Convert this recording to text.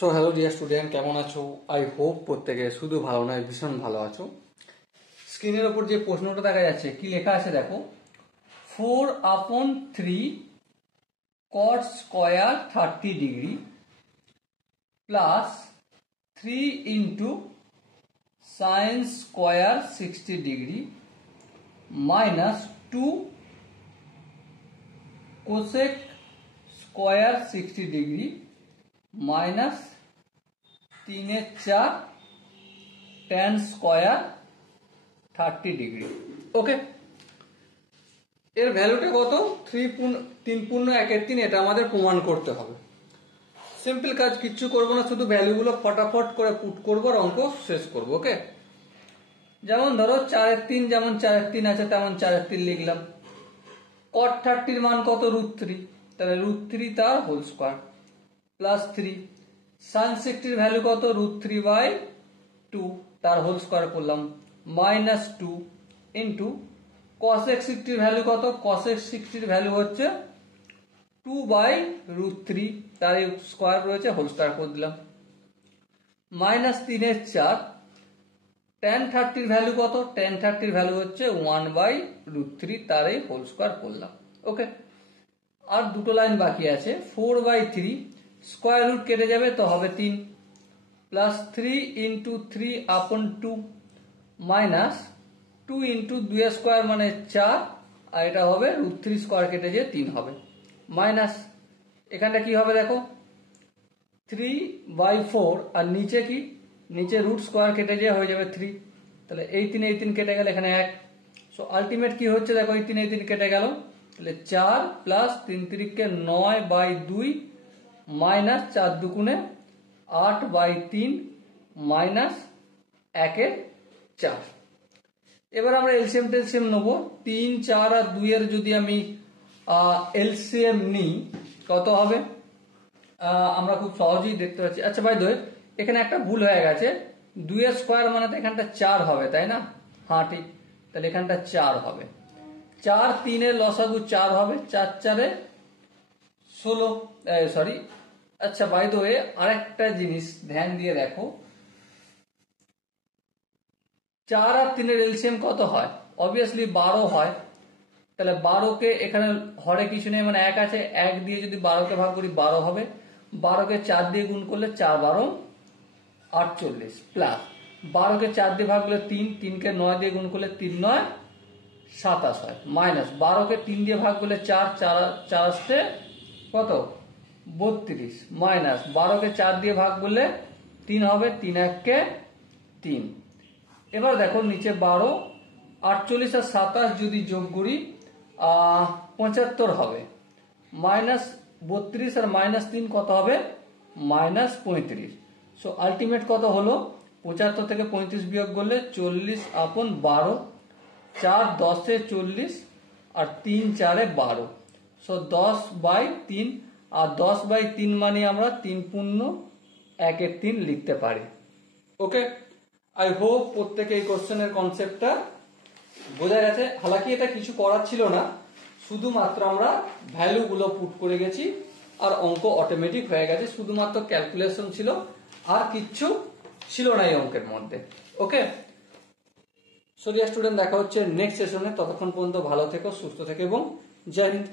So hello dear student, কেমন আছো? I hope প্রত্যেকে শুধু ভালো নয়, ভীষণ ভালো আছো। স্ক্রিনের ওপর যে প্রশ্নটা দেখা যাচ্ছে, কি লেখা আছে দেখো। 4/3 cot square 30 degree plus 3 into sine square 60 degree minus 2 cosec square 60 degree minus 3/4 tan square 30 degree. Okay, এর ভ্যালুটা কত? 3/1/3, এটা আমাদের প্রমাণ করতে হবে। সিম্পল কাজ, কিচ্ছু করবো না, শুধু ভ্যালুগুলো ফটাফট করে পুট করবো আর অঙ্ক শেষ করবো। ওকে, যেমন ধরো 4/3, যেমন 4/3 আছে তেমন 4/3 লিখলাম। cot 30 মান কত? √3, তাহলে √3 তার whole square plus 3 sin 60 value কত? √3/2 তার হোল স্কয়ার করলাম মাইনাস 2 ইন্টু cosec 60 ভ্যালু কত? cosec 60 ভ্যালু হচ্ছে 2/√3 তার স্কয়ার রয়েছে, হোল স্কয়ার করে দিলাম মাইনাস 3/4 tan 30 ভ্যালু কত? tan 30 ভ্যালু হচ্ছে 1/√3 তার এই হোল স্কয়ার করলাম। ওকে, আর দুটো লাইন বাকি আছে। 4/3 স্কয়ার রুট কেটে যাবে তো হবে 3 plus 3 into 3/2 minus 2 into 2 square মানে 4, আর এটা হবে √3 স্কয়ার কেটে যে 3 হবে মাইনাস এখানটা কি হবে দেখো 3/4, আর নিচে কি? নিচে রুট স্কয়ার কেটে যে হয়ে যাবে 3, তাহলে এই 3 কেটে গেলে এখানে 1। সো আলটিমেট কি হচ্ছে দেখো, এই 3 কেটে গেল, তাহলে 4 প্লাস 3 × 9/2 মাইনাস 4 দুগুণে 8/3 মাইনাস 1/4। এবার আমরা এলসিএম টেলসিএম নেবো। 3, 4 আর 2 এর যদি আমি এলসিএম নিই কত হবে? আমরা খুব সহজেই দেখতে পাচ্ছি। আচ্ছা ভাই দোয়, এখানে একটা ভুল হয়ে গেছে, 2 এর স্কয়ার মানে তো এখানটা 4 হবে, তাই না? হ্যাঁ ঠিক, তাহলে এখানটা 4 হবে। 4 3 এর লসাগু 4 হবে, 4 4 16, সরি। আচ্ছা বাই দ্য ওয়ে, আরেকটা জিনিস ধ্যান দিয়ে দেখো, 4 আর 3 এর এলসিএম কত হয়? অবভিয়াসলি 12 হয়। তাহলে 12কে এখানে হরে কিছু নেই, মানে 1 আছে, 1 দিয়ে যদি 12কে ভাগ করি 12 হবে, 12কে 4 দিয়ে গুণ করলে 4 12 48 প্লাস 12কে 4 দিয়ে ভাগ করলে 3, 3কে 9 দিয়ে গুণ করলে 3 9 27 হয় মাইনাস 12কে 3 দিয়ে ভাগ করলে 4 4 আসতে কত? 32 মাইনাস 12কে 4 দিয়ে ভাগ করলে 3 হবে, 3 1 3। এবার দেখো নিচে 12, 48 আর 27 যদি যোগ করি 75 হবে, মাইনাস 32 আর মাইনাস 3 কত হবে? মাইনাস 35। সো আলটিমেট কত হলো? 75 থেকে 35 বিয়োগ করলে 40/12, 4 10 40 আর 3 4 12, সো 10/3, আর 10/3 মানে আমরা 3/1/3 লিখতে পারি। ওকে, আই হোপ প্রত্যেকে এই কোশ্চেনের কনসেপ্টটা বোঝা গেছে। হালাকি এটা কিছু করার ছিল না, শুধুমাত্র আমরা ভ্যালুগুলো পুট করে গেছি আর অঙ্ক অটোমেটিক হয়ে গেছে, শুধুমাত্র ক্যালকুলেশন ছিল আর কিচ্ছু ছিল না এই অঙ্কের মধ্যে। ওকে, সো ডিয়ার স্টুডেন্ট, দেখা হচ্ছে নেক্সট সেশনে। ততক্ষণ পর্যন্ত ভালো থেকো, সুস্থ থেকো এবং জয় হিন্দ।